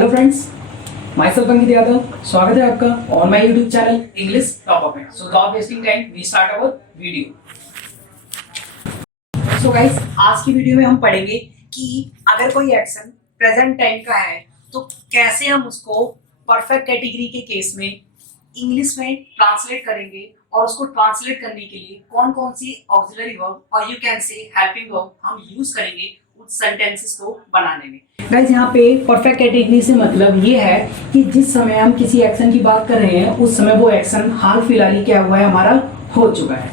Hello friends, my self Ankit Yadav. स्वागत है आपका on my YouTube channel English top up में। So without wasting time we start our video. So guys, आज की video में हम पढ़ेंगे कि अगर कोई एक्शन प्रेजेंट टाइम का है तो कैसे हम उसको परफेक्ट कैटेगरी के केस में इंग्लिश में ट्रांसलेट करेंगे और उसको ट्रांसलेट करने के लिए कौन कौन सी ऑक्सिलरी वर्ब और यू कैन से हेल्पिंग वर्ब हम यूज करेंगे उस सेंटेंसेस को बनाने में। गाइस, यहाँ पे परफेक्ट कैटेगरी से मतलब ये है कि जिस समय हम किसी एक्शन की बात कर रहे हैं उस समय वो एक्शन हाल फिलहाल ही क्या हुआ है, हमारा हो चुका है।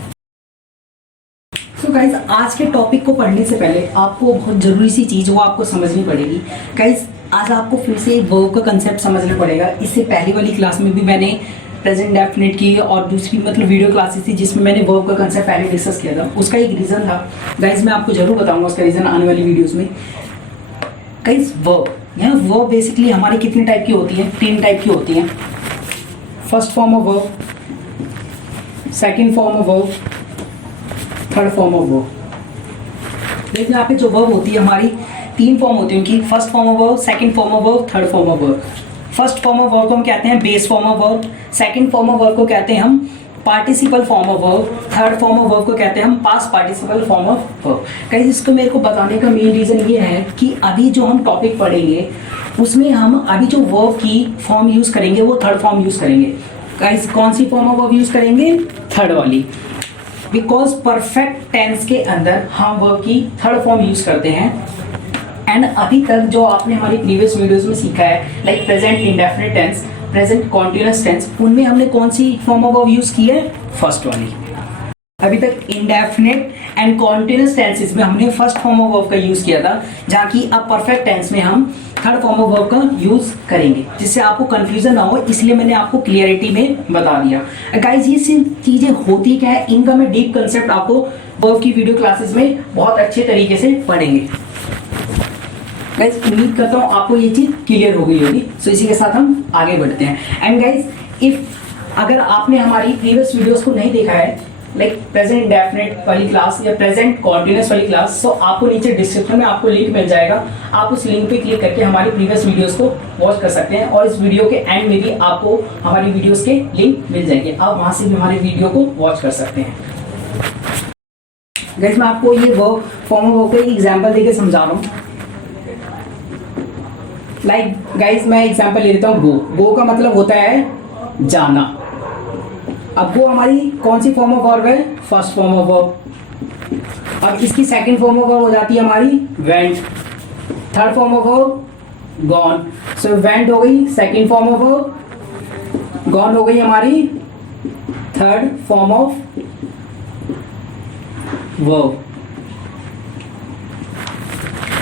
तो गाइस, आज के टॉपिक को पढ़ने से पहले आपको बहुत जरूरी सी चीज वो आपको समझनी पड़ेगी। गाइस, आज आपको फिर से वर्ब का कंसेप्ट समझना पड़ेगा। इससे पहले वाली क्लास में भी मैंने प्रेजेंट डेफिनेट की और दूसरी मतलब वीडियो क्लासेस थी जिसमें मैंने वर्ब का कंसेप्ट पहले डिस्कस किया था। उसका एक रीजन था गाइस, मैं आपको जरूर बताऊंगा उसका रीजन आने वाली वीडियोस में। गाइस, वर्ब बेसिकली हमारी कितनी टाइप की होती है? 3 टाइप की होती हैं। First form of verb, second form of verb, third form of verb. देखिए यहाँ पे जो वर्ब होती है हमारी 3 फॉर्म होती है उनकी। First form of verb, second form of verb, third form of verb. First form of verb को हम कहते हैं base form of verb, second form of verb को कहते हैं हम participle form of verb, third form of verb को कहते हैं हम past participle form of verb. Guys, इसको मेरे को बताने का मेन रीजन ये है कि अभी जो हम टॉपिक पढ़ेंगे उसमें हम अभी जो वर्ब की फॉर्म यूज करेंगे वो थर्ड फॉर्म यूज करेंगे। गाइस, कौन सी फॉर्म ऑफ वर्ब यूज करेंगे? थर्ड वाली। बिकॉज परफेक्ट टेंस के अंदर हम वर्ब की थर्ड फॉर्म यूज करते हैं। एंड अभी तक जो आपने हमारी प्रीवियस वीडियोस में सीखा है like present indefinite tense, present continuous tense, उनमें हमने कौन सी फॉर्म ऑफ वर्ब यूज की है? फर्स्ट वाली। अभी तक इंडेफिनिट एंड कॉन्टिन्यूअस टेंसेस में हमने फर्स्ट फॉर्म ऑफ वर्ब का यूज किया था, जहाँ की अब परफेक्ट टेंस में हम थर्ड फॉर्म ऑफ वर्ब का यूज करेंगे, जिससे आपको कंफ्यूजन ना हो, इसलिए मैंने आपको क्लियरिटी में बता दिया। गाइस, ये सिर्फ चीजें होती क्या है, इनका मैं डीप कंसेप्ट आपको वर्ब की वीडियो क्लासेस में बहुत अच्छे तरीके से पढ़ेंगे। गाइस, उम्मीद करता हूँ आपको ये चीज क्लियर हो गई होगी। सो इसी के साथ हम आगे बढ़ते हैं। एंड गाइस, अगर आपने हमारी प्रीवियस वीडियोस को नहीं देखा है लाइक प्रेजेंट इंडेफिनिट वाली क्लास या प्रेजेंट कॉन्टिन्यूअस वाली क्लास, तो आपको नीचे डिस्क्रिप्शन में आपको लिंक मिल जाएगा। आप उस लिंक पे क्लिक करके हमारी प्रीवियस वीडियोस को वॉच कर सकते हैं और इस वीडियो के एंड में भी आपको हमारी वीडियोस के लिंक मिल जाएंगे। आप वहां से भी हमारी वीडियो को वॉच कर सकते हैं। गाइस, मैं आपको ये वर्ब फॉर्म ऑफ वर्ब का एग्जांपल देके समझा रहा हूँ। लाइक गाइस, मैं एग्जांपल ले लेता हूँ गो। गो का मतलब होता है जाना। अब गो हमारी कौन सी फॉर्म ऑफ वर्ब है? First form of verb. अब इसकी सेकंड फॉर्म ऑफ वर्ब हो जाती है हमारी went. Third form of verb gone. So went हो गई second form of verb, gone हो गई हमारी third form of verb.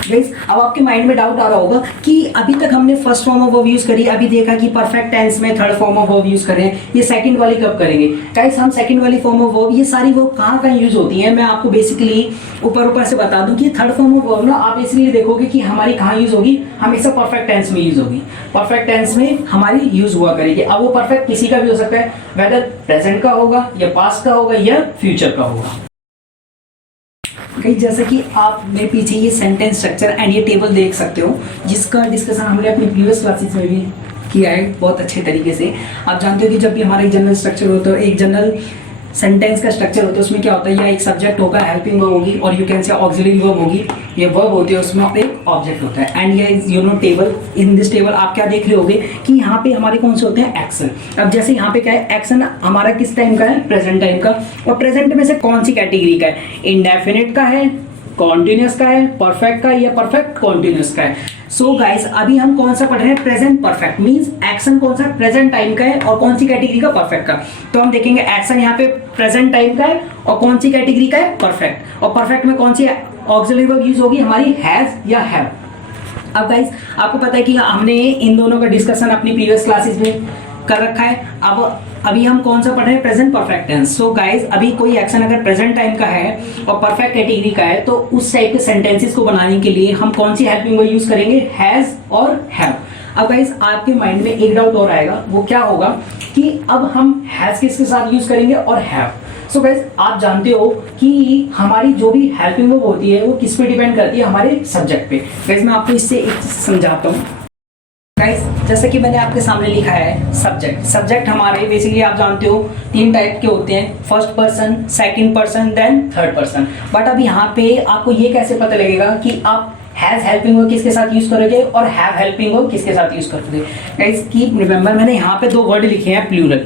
Guys, अब आपके माइंड में डाउट आ रहा होगा कि अभी तक हमने first form of verb use करी, अभी देखा कि परफेक्ट टेंस में third form of verb use कर रहे हैं, ये सेकंड वाली कब करेंगे? गाइस, हम सेकंड वाली फॉर्म ऑफ वर्ब, ये सारी वर्ब कहाँ यूज होती हैं मैं आपको बेसिकली ऊपर से बता दूं कि थर्ड फॉर्म ऑफ वर्ब ना आप इसलिए देखोगे कि हमारी कहाँ यूज होगी, हमेशा परफेक्ट टेंस में यूज होगी। परफेक्ट टेंस में हमारी यूज हुआ करेगी। अब वो परफेक्ट किसी का भी हो सकता है, वेदर प्रेजेंट का होगा या पास्ट का होगा या फ्यूचर का होगा। जैसा कि आप मेरे पीछे ये सेंटेंस स्ट्रक्चर एंड ये टेबल देख सकते हो, जिसका डिस्कशन हमने अपनी प्रीवियस क्लासेस में भी किया है बहुत अच्छे तरीके से। आप जानते हो कि जब भी हमारा एक जनरल स्ट्रक्चर होता है, एक जनरल सेंटेंस का स्ट्रक्चर होता है, उसमें क्या होता है, या एक सब्जेक्ट होगा, हेल्पिंग वर्ब होगी और यू कैन से ऑक्सिलरी वर्ब होगी, ये वर्ब होती है, उसमें एक ऑब्जेक्ट होता है। एंड ये you know table, in this table आप क्या देख रहे होगे कि यहाँ पे हमारे कौन से होते हैं? एक्शन। अब जैसे यहाँ पे क्या है, एक्शन हमारा किस टाइम का है? प्रेजेंट टाइम का। और प्रेजेंट में से कौन सी कैटेगरी का है? इंडेफिनिट का है, कॉन्टिन्यूअस का है, परफेक्ट का या परफेक्ट कॉन्टिन्यूअस का है। सो गाइस, अभी हम कौन सा पढ़ रहे हैं? Present perfect. मींस एक्शन कौन सा? प्रेजेंट टाइम का है और कौन सी कैटेगरी का? परफेक्ट का। तो हम देखेंगे एक्शन यहाँ पे प्रेजेंट टाइम का है और कौन सी कैटेगरी का है? परफेक्ट। और परफेक्ट में कौन सी ऑक्सिलरी वर्ब यूज होगी? हमारी हैज या हैव। अब गाइस, आपको पता है कि हमने इन दोनों का डिस्कशन अपनी प्रीवियस क्लासेस में कर रखा है। अब अभी हम कौन सा पढ़ रहे हैं? Present perfect tense. So guys, अभी कोई एक्शन अगर प्रेजेंट टाइम का है और परफेक्ट कैटेगरी का है तो उस टाइप के सेंटेंसेस को बनाने के लिए हम कौन सी हेल्पिंग वर्ब यूज करेंगे? हैज और हैव। अब गाइस, आपके माइंड में एक डाउट और आएगा, वो क्या होगा कि अब हम हैज किसके साथ यूज करेंगे और हैव। सो गाइस, आप जानते हो कि हमारी जो भी हेल्पिंग वर्ब होती है वो किस पे डिपेंड करती है? हमारे सब्जेक्ट पे। गाइस, मैं आपको इससे एक समझाता हूँ। गाइस, जैसे कि मैंने आपके सामने लिखा है सब्जेक्ट। सब्जेक्ट हमारे बेसिकली आप जानते हो 3 टाइप के होते हैं, first person, second person, then third person. But अब यहाँ पे आपको ये कैसे पता लगेगा कि आप हैज हेल्पिंग वर्ब किसके साथ यूज करोगे और हैव हेल्पिंग वर्ब किसके साथ यूज करोगे। गाइस कीप रिमेंबर, मैंने यहाँ पे 2 वर्ड लिखे हैं, प्लूरल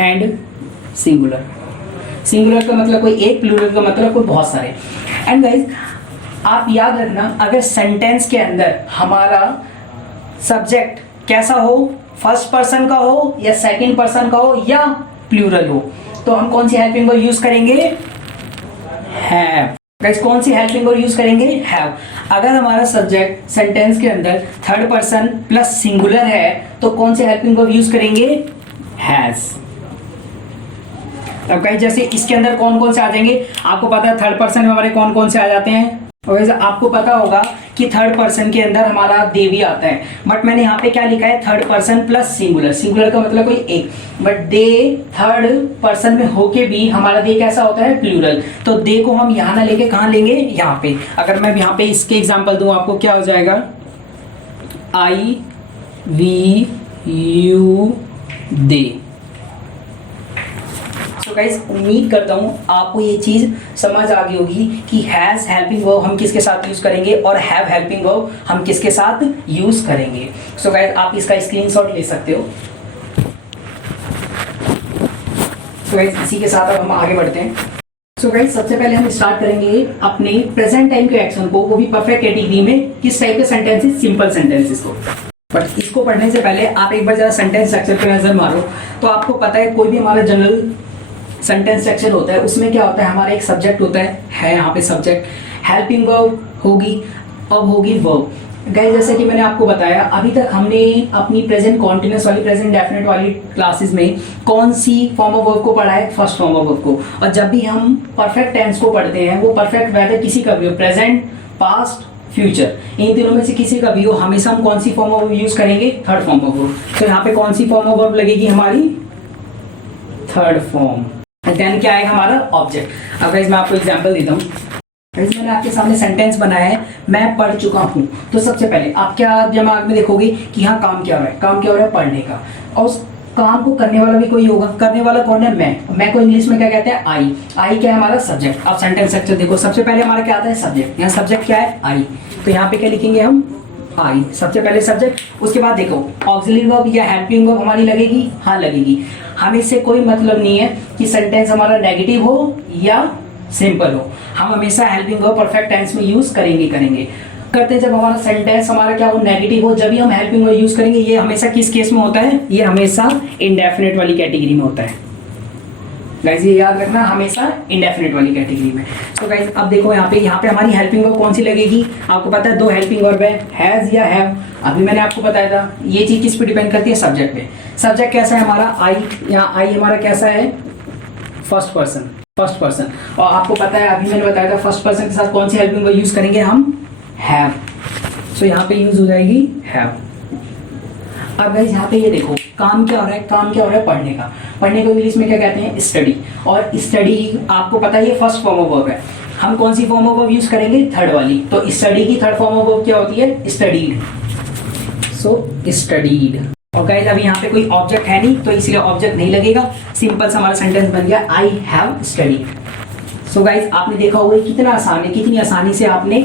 एंड सिंगुलर। सिंगुलर का मतलब कोई एक, प्लूरल का मतलब कोई बहुत सारे। एंड गाइस आप याद रखना, अगर सेंटेंस के अंदर हमारा सब्जेक्ट कैसा हो, फर्स्ट पर्सन का हो या सेकंड पर्सन का हो या प्लूरल हो, तो हम कौन सी हेल्पिंग वर्ब यूज करेंगे? हैव। गाइस कौन सी हेल्पिंग वर्ब यूज करेंगे? हैव। अगर हमारा सब्जेक्ट सेंटेंस के अंदर थर्ड पर्सन प्लस सिंगुलर है तो कौन सी हेल्पिंग वर्ब यूज करेंगे? हैज। अब गाइस जैसे इसके अंदर कौन कौन से आ जाएंगे, आपको पता है थर्ड पर्सन में हमारे कौन कौन से आ जाते हैं। और वैसे आपको पता होगा कि थर्ड पर्सन के अंदर हमारा दे भी आता है, बट मैंने यहाँ पे क्या लिखा है? Third person plus singular. Singular का मतलब कोई एक, बट दे थर्ड पर्सन में होके भी हमारा दे कैसा होता है? प्लूरल। तो दे को हम यहाँ ना लेके कहाँ लेंगे? यहाँ पे। अगर मैं यहाँ पे इसके एग्जाम्पल दूं आपको, क्या हो जाएगा? आई वी यू दे। तो गाइस उम्मीद करता हूँ आपको ये चीज समझ आ गई होगी कि हैज हेल्पिंग वर्ब हम किसके साथ यूज करेंगे और हैव हेल्पिंग वर्ब हम किसके साथ यूज करेंगे। सो गाइस आप इसका स्क्रीनशॉट ले सकते हो। सो गाइस इसी के साथ अब हम आगे बढ़ते हैं। सो गाइस सबसे पहले हम स्टार्ट करेंगे अपने प्रेजेंट टाइम के एक्शन को, वो भी परफेक्ट कैटेगरी में। किस टाइप के सेंटेंसेस? सिंपल सेंटेंसेस को। बट इसको पढ़ने से पहले आप एक बार जरा सेंटेंस सेक्शन पे नजर मारो, तो आपको पता है कोई भी हमारा जनरल सेंटेंस सेक्शन होता है उसमें क्या होता है? हमारा एक सब्जेक्ट होता है यहाँ पे सब्जेक्ट, हेल्पिंग वर्ब होगी, अब होगी वर्ब। गाइस जैसे कि मैंने आपको बताया, अभी तक हमने अपनी प्रेजेंट कॉन्टिन्यूस वाली, प्रेजेंट डेफिनेट वाली क्लासेस में कौन सी फॉर्म ऑफ वर्ब को पढ़ा है? फर्स्ट फॉर्म ऑफ वर्ब को। और जब भी हम परफेक्ट टेंस को पढ़ते हैं, वो परफेक्ट वेदर किसी का भी हो, प्रेजेंट, पास्ट, फ्यूचर, इन तीनों में से किसी का भी हो, हमेशा हम कौन सी फॉर्म ऑफ वर्ब यूज करेंगे? Third form of verb. तो यहाँ पे कौन सी फॉर्म ऑफ वर्ब लगेगी हमारी? Third form. देन क्या आएगा हमारा? ऑब्जेक्ट। अब गाइस मैं आपको एग्जांपल देता हूँ। गाइस मैंने आपके सामने सेंटेंस बनाया है, मैं पढ़ चुका हूँ। तो सबसे पहले आप क्या दिमाग में देखोगे कि हाँ काम क्या हो रहा है? काम क्या हो रहा है? पढ़ने का। और उस काम को करने वाला भी कोई होगा। करने वाला कौन है? मैं को इंग्लिश में क्या कहते हैं? आई। आई क्या है हमारा? सब्जेक्ट। अब सेंटेंस स्ट्रक्चर देखो, सबसे पहले हमारा क्या आता है? सब्जेक्ट। यहाँ सब्जेक्ट क्या है? आई। तो यहाँ पे क्या लिखेंगे हम? आई। सबसे पहले सब्जेक्ट। उसके बाद देखो ऑक्सिलरी वर्ब या हेल्पिंग वर्ब हमारी लगेगी? हाँ लगेगी। हमें इससे कोई मतलब नहीं है कि सेंटेंस हमारा नेगेटिव हो या सिंपल हो, हम हमेशा हेल्पिंग वर्ब परफेक्ट टेंस में यूज करेंगे करते हैं। जब हमारा सेंटेंस हमारा क्या हो? नेगेटिव हो, जब भी हम हेल्पिंग वर्ब यूज करेंगे। ये हमेशा किस केस में होता है? ये हमेशा इंडेफिनिट वाली कैटेगरी में होता है। गाइस ये याद रखना, हमेशा इंडेफिनिट वाली कैटेगरी में। तो गाइस अब देखो यहाँ पे हमारी हेल्पिंग वर्ब कौन सी लगेगी? आपको पता है 2 हेल्पिंग वर्ब है, हैज या हैव। अभी मैंने आपको बताया था ये चीज किस पे डिपेंड करती है? सब्जेक्ट पे। सब्जेक्ट कैसा है हमारा? आई। यहाँ आई हमारा कैसा है? First person. और आपको पता है अभी मैंने बताया था फर्स्ट पर्सन के साथ कौन सी हेल्पिंग वर्ब यूज करेंगे हम? हैव। सो यहाँ पे यूज हो जाएगी हैव। अब गाइस यहाँ पे ये देखो काम क्या हो रहा है? काम क्या हो रहा है? पढ़ने का। पढ़ने को इंग्लिश में क्या कहते हैं? स्टडी। और स्टडी आपको पता है ये फर्स्ट फॉर्म ऑफ वर्ब है। हम कौन सी फॉर्म ऑफ वर्ब यूज करेंगे? थर्ड वाली। तो स्टडी की थर्ड फॉर्म ऑफ वर्ब क्या होती है? स्टडीड। सो स्टडीड। और गाइस अभी यहाँ पे कोई ऑब्जेक्ट है नहीं, तो इसलिए ऑब्जेक्ट नहीं लगेगा। सिंपल सा हमारा सेंटेंस बन गया, I have studied. So guys आपने देखा होगा कितना आसान है, कितनी आसानी से आपने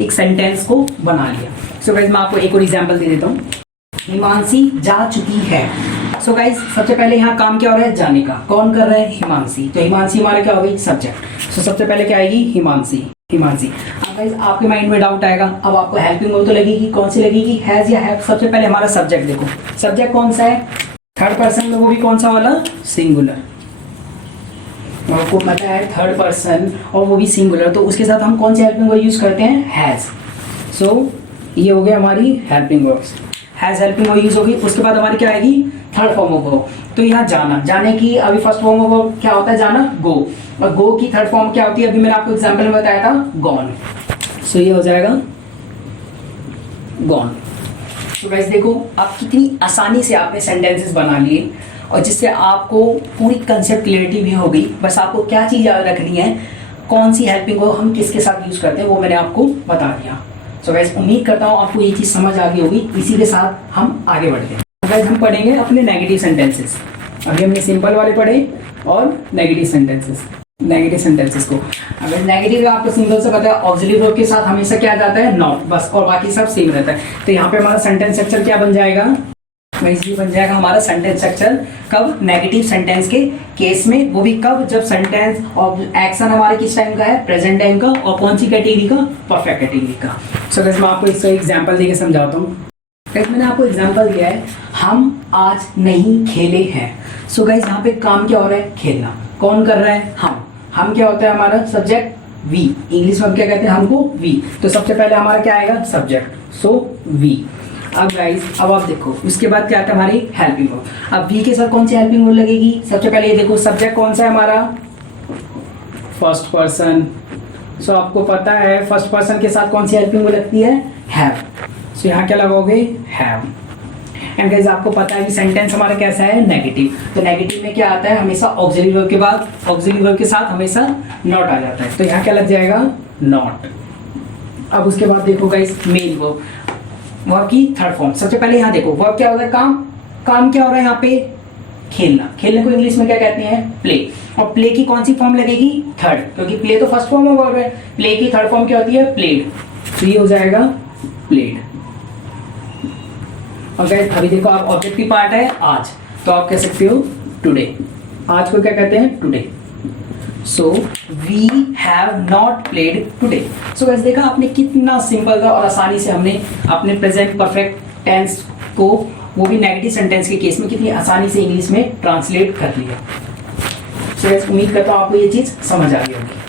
एक सेंटेंस को बना लिया। सो गाइस मैं आपको एक और एग्जांपल दे देता हूँ। हिमांशी जा चुकी है। सो गाइस सबसे पहले यहाँ काम क्या हो रहा है? जाने का। कौन कर रहा है? हिमांशी। तो हिमांशी हमारा क्या हो गई? सब्जेक्ट। सो सबसे पहले क्या आएगी? हिमांशी। अब गाइस आपके माइंड में डाउट आएगा, अब आपको हेल्पिंग वर्ब तो लगेगी, कौन सी लगेगी? हैज या हैव। सबसे पहले हमारा सब्जेक्ट देखो, सब्जेक्ट कौन सा है? थर्ड पर्सन में, वो भी कौन सा वाला? सिंगुलर। आपको पता है थर्ड पर्सन और वो भी सिंगुलर, तो उसके साथ हम कौन सी हेल्पिंग वर्ब यूज करते हैं? हैज। सो ये हो गया हमारी helping verbs. Has helping verb use होगी। उसके बाद हमारी क्या आएगी? Third form of verb. तो यहाँ जाना, जाने की अभी फर्स्ट फॉर्म ऑफ वर्ब क्या होता है? जाना, गो। और गो की थर्ड फॉर्म क्या होती है? अभी मैंने आपको एग्जांपल में बताया था, गॉन। सो ये हो जाएगा गॉन। तो गाइस देखो आप कितनी आसानी से आपने सेंटेंसेस बना लिए और जिससे आपको पूरी कंसेप्ट क्लियरिटी भी हो गई। बस आपको क्या चीज़ याद रखनी है, कौन सी हेल्पिंग वर्ब हम किसके साथ यूज करते हैं, वो मैंने आपको बता दिया। सो गाइस उम्मीद करता हूँ आपको ये चीज़ समझ आ गई होगी। इसी के साथ हम आगे बढ़ते हैं। गाइस हम पढ़ेंगे अपने नेगेटिव सेंटेंसेस। अभी हमने सिंपल वाले पढ़े और नेगेटिव सेंटेंसेस को। अगर नेगेटिव आपको सिंपल से पता है ऑक्सिलरी वर्ब के साथ हमेशा क्या जाता है, नॉट, बस, और बाकी सब सेम रहता है। तो यहाँ पे हमारा सेंटेंस स्ट्रक्चर क्या बन जाएगा, वैसे बन जाएगा हमारा सेंटेंस स्ट्रक्चर। कब, नेगेटिव सेंटेंस के केस में, वो भी कब, जब सेंटेंस और एक्शन हमारे किस टाइम का है, प्रेजेंट टाइम का, और कौन सी कैटेगरी का, परफेक्ट कैटेगरी का। सो गाइस मैं आपको इसका एग्जांपल देके समझाता हूँ। गाइस मैंने आपको एग्जांपल दिया है, हम आज नहीं खेले हैं। सो गाइस यहाँ पे काम क्या हो रहा है, खेलना। कौन कर रहा है, हम क्या होता है हमारा सब्जेक्ट, वी। इंग्लिश में हम क्या कहते हैं, हमको वी। तो सबसे पहले हमारा क्या आएगा, सब्जेक्ट, सो वी। अब गाइस अब आप देखो उसके बाद क्या आता है हमारी हेल्पिंग वर्ब। अब वी के साथ कौन सी हेल्पिंग वर्ब लगेगी, सबसे पहले ये देखो सब्जेक्ट कौन सा है हमारा, फर्स्ट पर्सन। सो आपको पता है फर्स्ट पर्सन के साथ कौन सी हेल्पिंग वर्ब लगती है, हैव। सो यहाँ क्या लगाओगे, हैव। एंड गाइस आपको पता है कि सेंटेंस हमारा कैसा है, नेगेटिव। तो नेगेटिव में क्या आता है, हमेशा ऑक्सिलरी वर्ब के बाद, ऑक्सिलरी वर्ब के साथ हमेशा नॉट आ जाता है। तो यहाँ क्या लग जाएगा, नॉट। अब उसके बाद देखो गाइस मेन वर्ब, वर्ब की थर्ड फॉर्म। सबसे पहले यहाँ देखो वर्ब क्या होता है, काम क्या हो रहा है यहाँ पे, खेलना। खेलने को इंग्लिश में क्या कहते हैं, प्ले। और प्ले की कौन सी फॉर्म लगेगी, थर्ड, क्योंकि प्ले तो फर्स्ट फॉर्म में वर्ब है। प्ले की थर्ड फॉर्म क्या होती है, प्लेड। तो ये हो जाएगा प्लेड। और गाइस अभी देखो आप ऑब्जेक्टिव पार्ट है आज, तो आप कह सकते हो टुडे। आज को क्या कहते हैं, today. So we have not played today. So guys देखा आपने कितना सिंपल था और आसानी से हमने अपने प्रेजेंट परफेक्ट टेंस को, वो भी नेगेटिव सेंटेंस के केस में, कितनी आसानी से इंग्लिश में ट्रांसलेट कर लिया। सो गाइस उम्मीद करता हूँ आपको ये चीज़ समझ आ गई होगी।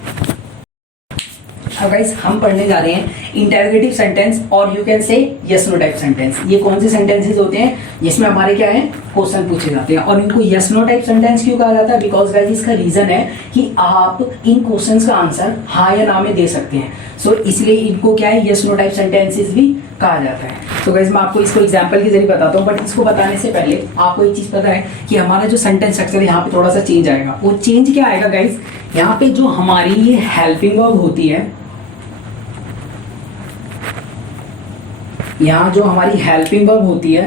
अब गाइस हम पढ़ने जा रहे हैं इंटरोगेटिव सेंटेंस और you can say yes no type sentence. ये कौन से सेंटेंसेस होते हैं जिसमें हमारे क्या है, क्वेश्चन पूछे जाते हैं। और इनको यस नो टाइप सेंटेंस क्यों कहा जाता है, बिकॉज गाइस इसका रीजन है कि आप इन क्वेश्चंस का आंसर हाँ या ना में दे सकते हैं। सो इसलिए इनको क्या है, यस नो टाइप सेंटेंसेस भी कहा जाता है। तो गाइस मैं आपको इसको एग्जाम्पल के जरिए बताता हूँ, बट इसको बताने से पहले आपको एक चीज़ पता है कि हमारा जो सेंटेंस स्ट्रक्चर है यहाँ पे थोड़ा सा चेंज आएगा। वो चेंज क्या आएगा गाइस, यहाँ पे जो हमारी ये हेल्पिंग वर्ब होती है, यहाँ जो हमारी हेल्पिंग वर्ब होती है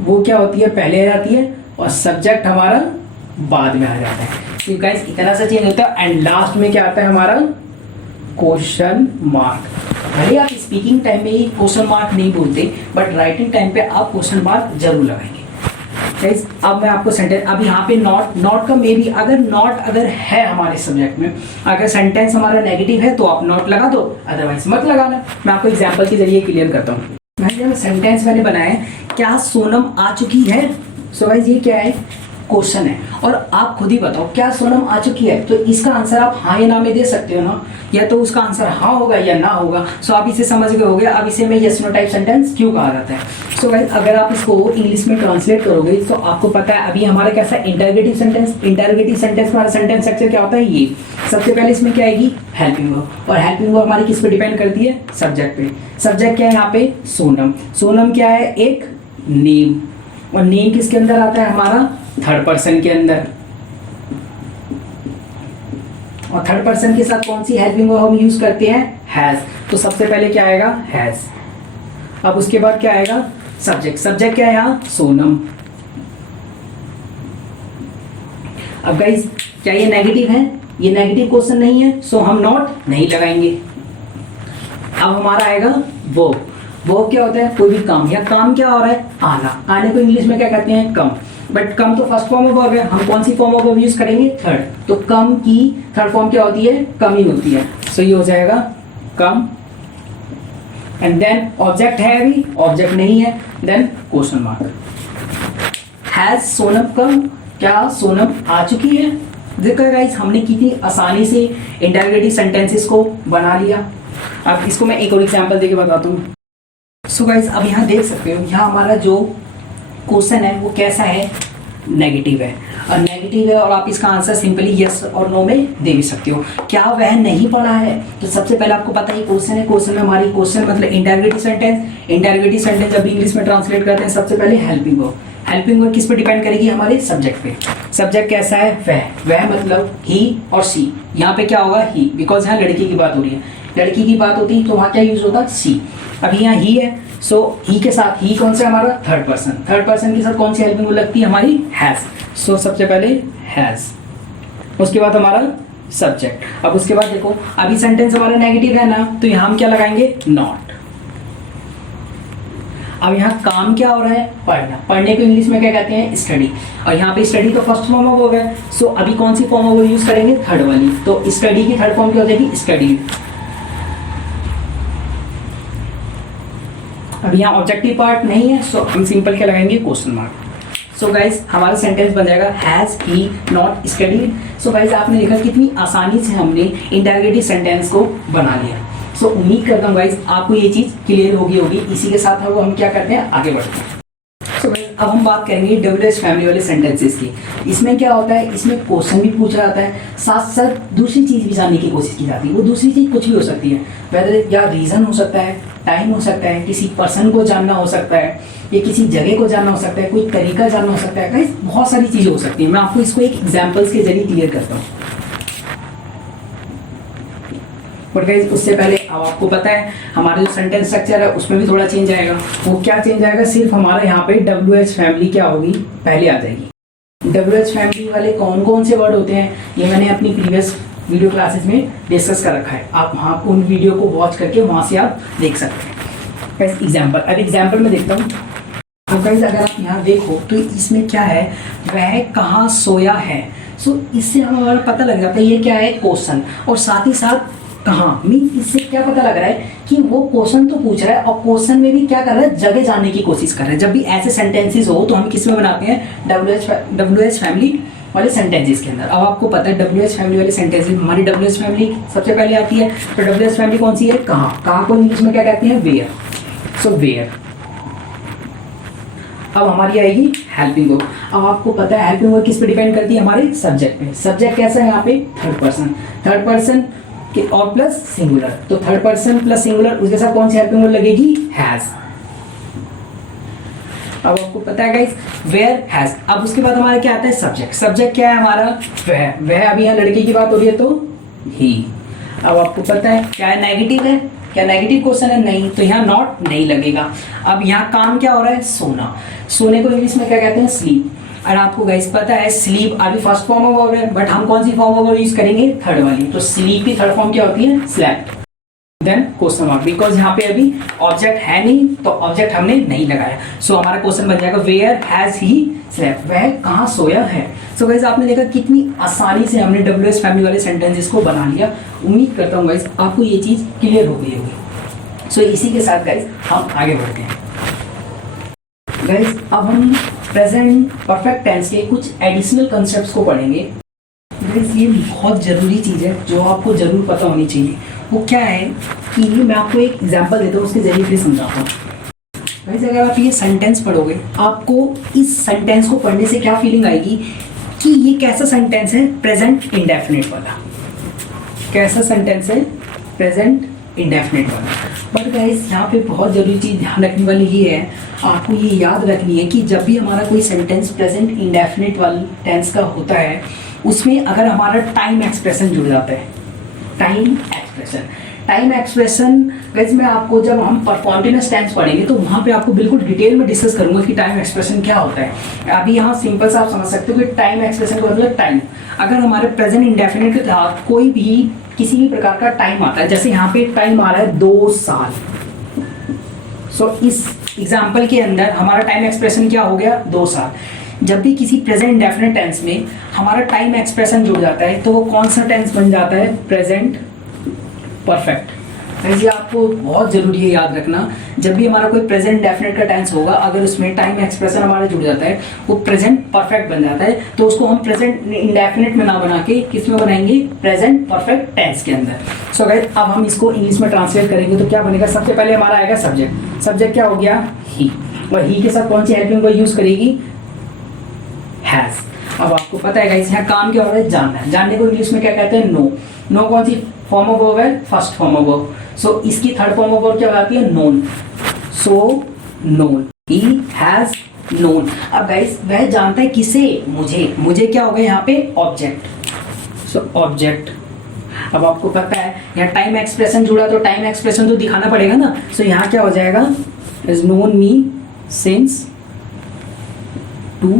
वो क्या होती है, पहले आ जाती है, और सब्जेक्ट हमारा बाद में आ जाता है। तो गाइस इतना सा चेंज होता है। एंड लास्ट में क्या आता है हमारा, क्वेश्चन मार्क। भले आप स्पीकिंग टाइम में ही क्वेश्चन मार्क नहीं बोलते, बट राइटिंग टाइम पे आप क्वेश्चन मार्क जरूर लगाएंगे। गाइस अब मैं आपको सेंटेंस, अब यहाँ पे नॉट का मे भी, अगर नॉट अगर है हमारे सब्जेक्ट में, अगर सेंटेंस हमारा नेगेटिव है तो आप नॉट लगा दो, अदरवाइज मत लगाना। मैं आपको एग्जाम्पल के जरिए क्लियर करता हूँ। भाई सेंटेंस मैंने बनाया, क्या सोनम आ चुकी है। सो गाइस ये क्या है, क्वेश्चन है, और आप खुद ही बताओ क्या सोनम आ चुकी है। तो इसका आंसर आप हाँ या ना में दे सकते हो ना, या तो उसका आंसर हाँ होगा या ना होगा। सो आप इसे समझ गए होगे। अब इसे मैं यस नो टाइप सेंटेंस क्यों कहा जाता है। सो गाइस अगर आप इसको इंग्लिश में ट्रांसलेट करोगे तो आपको पता है अभी हमारा कैसा इंटरोगेटिव सेंटेंस, इंटरोगेटिव सेंटेंस हमारा सेंटेंस स्ट्रक्चर क्या होता है, ये सबसे पहले इसमें क्या आएगी, हेल्पिंग वर्ब। और हेल्पिंग वर्ब हमारी किस पे डिपेंड करती है, सब्जेक्ट पे। सब्जेक्ट क्या है यहाँ पे, सोनम। सोनम क्या है, एक नेम, और नेम किसके अंदर आता है हमारा, थर्ड पर्सन के अंदर। और थर्ड पर्सन के साथ कौन सी हेल्पिंग वर्ब हम यूज करते हैं, हैज। तो सबसे पहले क्या आएगा, हैज। अब उसके बाद क्या आएगा, सब्जेक्ट। सब्जेक्ट क्या है यहाँ, सोनम। अब गाइस क्या ये नेगेटिव है, ये नेगेटिव क्वेश्चन नहीं है, सो हम नॉट नहीं लगाएंगे। अब हमारा आएगा वर्ब। वर्ब क्या होता है, कोई भी काम, या काम क्या हो रहा है, आना। आने को इंग्लिश में क्या कहते हैं, कम। बट कम तो फर्स्ट फॉर्म ऑफ वर्ब है, हम कौन सी फॉर्म ऑफ वर्ब यूज करेंगे, थर्ड। तो कम की थर्ड फॉर्म क्या होती है, कमी होती है। सो ये हो जाएगा कम। एंड देन ऑब्जेक्ट है, अभी ऑब्जेक्ट नहीं है, then question mark. Has Sonam come, क्या सोनम आ चुकी है। देखो गाइस हमने कितनी आसानी से इंटरोगेटिव सेंटेंसेस को बना लिया। अब इसको मैं एक और एग्जांपल देके बताता हूँ। सो गाइस अब यहाँ देख सकते हो, यहाँ हमारा जो क्वेश्चन है वो कैसा है, नेगेटिव है। और नेगेटिव है और आप इसका आंसर सिंपली यस और नो में दे भी सकते हो। क्या वह नहीं पढ़ा है, तो सबसे पहले आपको पता है क्वेश्चन है। क्वेश्चन में हमारी क्वेश्चन मतलब इंटरोगेटिव सेंटेंस। इंटरोगेटिव सेंटेंस जब इंग्लिश में ट्रांसलेट करते हैं सबसे पहले हेल्पिंग वर्ब। हेल्पिंग वर्ब किस पे डिपेंड करेगी, हमारे सब्जेक्ट पे। सब्जेक्ट कैसा है, वह मतलब ही और सी। यहाँ पे क्या होगा, ही, बिकॉज यहाँ लड़की की बात हो रही है। लड़की की बात होती तो वहाँ क्या यूज होता, सी। अभी यहाँ ही है, सो ही के साथ ही कौन सा हमारा, थर्ड पर्सन के साथ कौन सी हेल्पिंग वर्ब लगती है हमारी, हैज। सो सबसे पहले हैज, उसके बाद हमारा सब्जेक्ट। अब उसके बाद देखो अभी सेंटेंस हमारा नेगेटिव है ना, तो यहाँ हम क्या लगाएंगे, नॉट। अब यहाँ काम क्या हो रहा है, पढ़ना। पढ़ने को इंग्लिश में क्या कहते हैं, स्टडी। और यहाँ पे स्टडी तो फर्स्ट फॉर्म ऑफ वर्ब है, सो अभी कौन सी फॉर्म ऑफ वर्ब यूज करेंगे, थर्ड वाली। तो स्टडी की थर्ड फॉर्म क्या हो जाएगी, स्टडीड। अब यहाँ ऑब्जेक्टिव पार्ट नहीं है, सो हम सिंपल क्या लगाएंगे, क्वेश्चन मार्क। सो गाइज हमारा सेंटेंस बन जाएगा has he not studied. So guys आपने देखा कितनी आसानी से हमने इंटरोगेटिव सेंटेंस को बना लिया। सो उम्मीद करता हूँ गाइज आपको ये चीज़ क्लियर होगी। इसी के साथ हम क्या करते हैं, आगे बढ़ते हैं। सो गाइज अब हम बात करेंगे WH फैमिली वाले सेंटेंसेस की। इसमें क्या होता है, इसमें क्वेश्चन भी पूछा जाता है, साथ साथ दूसरी चीज़ भी जानने की कोशिश की जाती है। वो दूसरी चीज़ कुछ भी हो सकती है, वेदर या रीज़न हो सकता है, टाइम हो सकता है, किसी पर्सन को जानना हो सकता है, या किसी जगह को जानना हो सकता है, कोई तरीका जानना हो सकता है। गाइस बहुत सारी चीज़ें हो सकती हैं। मैं आपको इसको एक एग्जांपल्स के जरिए क्लियर करता हूँ। बट गाइस उससे पहले अब आपको पता है हमारा जो सेंटेंस स्ट्रक्चर है उसमें भी थोड़ा चेंज आएगा। वो क्या चेंज आएगा, सिर्फ हमारा यहाँ पे WH फैमिली क्या होगी, पहले आ जाएगी। WH फैमिली वाले कौन कौन से वर्ड होते हैं, ये मैंने अपनी प्रीवियस वीडियो क्लासेस में डिस्कस कर रखा है। आप वहाँ उन वीडियो को वॉच करके वहाँ से आप देख सकते हैं। एग्जाम्पल, अब एग्जाम्पल में देखता हूँ। तो गाइस अगर आप यहाँ देखो तो इसमें क्या है, वह कहाँ सोया है। सो इससे हमारा पता लग जाता है ये क्या है, क्वेश्चन। और साथ ही साथ कहाँ, मीन इससे क्या पता लग रहा है कि वो क्वेश्चन तो पूछ रहा है और क्वेश्चन में भी क्या कर रहा है, जगह जानने की कोशिश कर रहा है। जब भी ऐसे सेंटेंसेस हो तो हम किस में बनाते हैं, WH फैमिली वाले सेंटेंसेस के अंदर। अब आपको पता है WH फैमिली वाले सेंटेंसेस, हमारी WH फैमिली सबसे पहले आती है। तो WH फैमिली कौन सी है, कहाँ। कहाँ को इंग्लिश में क्या कहते हैं, वेयर। So where. अब हमारी आएगी हेल्पिंग वर्ब। अब आपको पता है हेल्पिंग वर्ब किस पे डिपेंड करती है, हमारे सब्जेक्ट पे। सब्जेक्ट कैसा है यहाँ पे, थर्ड पर्सन के और प्लस सिंगुलर। तो थर्ड पर्सन प्लस सिंगुलर, उसके साथ कौन सी हेल्पिंग वर्ब लगेगी, हैज। अब आपको पता है गाइस वेयर, हैज। अब उसके बाद हमारा क्या आता है, सब्जेक्ट। सब्जेक्ट क्या है हमारा, वह। अभी यहाँ लड़के की बात हो रही है तो ही। अब आपको पता है क्या है, नेगेटिव है। क्या नेगेटिव क्वेश्चन है, नहीं, तो यहाँ नॉट नहीं लगेगा। अब यहाँ काम क्या हो रहा है, सोना। सोने को इंग्लिश में क्या कहते हैं, स्लीप। और आपको गाइस पता है स्लीप अभी फर्स्ट फॉर्म ऑफ वर्ब है, बट हम कौन सी फॉर्म ऑफ वर्ब यूज करेंगे, थर्ड वाली। तो स्लीप की थर्ड फॉर्म क्या होती है, slept. Then question mark, because यहाँ पे अभी ऑब्जेक्ट है नहीं तो ऑब्जेक्ट हमने नहीं लगाया। सो हमारा क्वेश्चन बन जाएगा वेयर हैज ही स्लेप्ट, वह कहाँ सोया है। सो गाइस आपने देखा कितनी आसानी से हमने WH फैमिली वाले सेंटेंसेस को बना लिया। उम्मीद करता हूँ गाइस आपको ये चीज़ क्लियर हो गई होगी। सो इसी के साथ गाइस हम आगे बढ़ते हैं। गाइस अब हम प्रेजेंट परफेक्ट टेंस के कुछ एडिशनल कंसेप्ट्स को पढ़ेंगे। गाइस ये बहुत ज़रूरी चीज़ है जो आपको ज़रूर पता होनी चाहिए। वो क्या है कि मैं आपको एक एग्जांपल देता हूँ, उसके जरिए फिर समझाता हूँ। गाइस अगर आप ये सेंटेंस पढ़ोगे, आपको इस सेंटेंस को पढ़ने से क्या फीलिंग आएगी कि ये कैसा सेंटेंस है, प्रेजेंट इंडेफिनिट वाला। कैसा सेंटेंस है, प्रेजेंट इंडेफिनिट वाला। बट गाइस यहाँ पे बहुत ज़रूरी चीज़ ध्यान रखने वाली ये है, आपको ये याद रखनी है कि जब भी हमारा कोई सेंटेंस प्रेजेंट इंडेफिनिट वाले टेंस का होता है, उसमें अगर हमारा टाइम एक्सप्रेशन जुड़ जाता है, टाइम एक्सप्रेशन गाइस मैं आपको जब हम कॉन्टिन्यूअस टेंस पढ़ेंगे तो वहाँ पे आपको बिल्कुल डिटेल में डिस्कस करूंगा कि टाइम एक्सप्रेशन क्या होता है। अभी यहाँ सिंपल सा आप समझ सकते हो कि टाइम एक्सप्रेशन का मतलब टाइम। अगर हमारे प्रेजेंट इंडेफिनिट के साथ कोई भी किसी भी प्रकार का टाइम आता है, जैसे यहाँ पे टाइम आ रहा है 2 साल। सो इस एग्जाम्पल के अंदर हमारा टाइम एक्सप्रेशन क्या हो गया, 2 साल। जब भी किसी प्रेजेंट इंडेफिनिट टेंस में हमारा टाइम एक्सप्रेशन जुड़ जाता है तो वो कौन सा टेंस बन जाता है, प्रेजेंट परफेक्ट। ये आपको बहुत ज़रूरी है याद रखना, जब भी हमारा कोई प्रेजेंट डेफिनेट का टेंस होगा, अगर उसमें टाइम एक्सप्रेशन हमारा जुड़ जाता है वो प्रेजेंट परफेक्ट बन जाता है। तो उसको हम प्रेजेंट इंडेफिनिट में ना बना के किस में बनाएंगे, प्रेजेंट परफेक्ट टेंस के अंदर। सो गाइस अब हम इसको इंग्लिश में ट्रांसलेट करेंगे तो क्या बनेगा, सबसे पहले हमारा आएगा सब्जेक्ट। सब्जेक्ट क्या हो गया, ही। और ही के साथ कौन सी हेल्पिंग वर्ब यूज करेगी, हैज। अब आपको पता है गाइस यहाँ काम क्या हो रहा है, जानना है। जानने को इंग्लिश में क्या कहते हैं, नो। नो कौन सी फॉर्म ऑफ वर्ब है, फर्स्ट फॉर्म ऑफ वर्ब। सो इसकी थर्ड फॉर्म ऑफ वर्ब क्या होती है, known. So known, he has known. अब गाइस वह जानता है किसे, मुझे। मुझे क्या हो गया यहाँ पे, ऑब्जेक्ट। So object. अब आपको पता है यहाँ टाइम एक्सप्रेशन जुड़ा तो टाइम एक्सप्रेशन तो दिखाना पड़ेगा ना। सो यहाँ क्या हो जाएगा, is known me since 2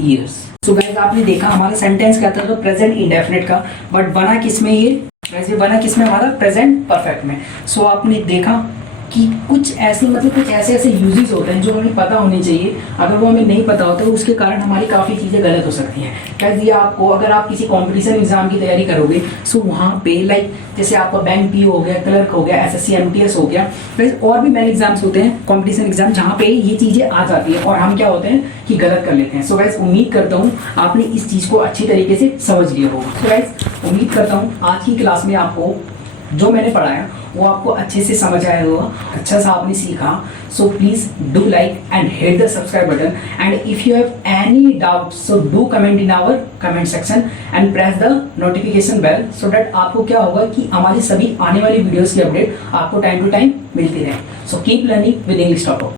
years। So guys आपने देखा हमारा सेंटेंस क्या था, तो प्रेजेंट इंडेफिनिट का, बट बना किसमें ये, वैसे बना किसमें हमारा प्रेजेंट परफेक्ट में। सो आपने देखा कि कुछ ऐसे कुछ ऐसे यूजेस होते हैं जो हमें पता होने चाहिए, अगर वो हमें नहीं पता होता तो उसके कारण हमारी काफ़ी चीज़ें गलत हो सकती हैं। कह दिया आपको, अगर आप किसी कॉम्पिटिशन एग्जाम की तैयारी करोगे सो वहाँ पे लाइक जैसे आपका बैंक पीओ हो गया, क्लर्क हो गया, एसएससी एमटीएस हो गया, फिर और भी मैंने एग्जाम्स होते हैं कॉम्पिटिशन एग्जाम जहाँ पे ये चीज़ें आ जाती है और हम क्या होते हैं कि गलत कर लेते हैं। सो गाइस उम्मीद करता हूँ आपने इस चीज़ को अच्छी तरीके से समझ लिया होगा। सो गाइस उम्मीद करता हूँ आज की क्लास में आपको जो मैंने पढ़ाया वो आपको अच्छे से समझ आया होगा, अच्छा सा आपने सीखा। So please do like and hit the subscribe button, and if you have any doubt so do comment in our comment section and press the notification bell, so that आपको क्या होगा कि हमारी सभी आने वाली वीडियोस की अपडेट आपको टाइम टू टाइम मिलती रहे। So keep learning with English topper.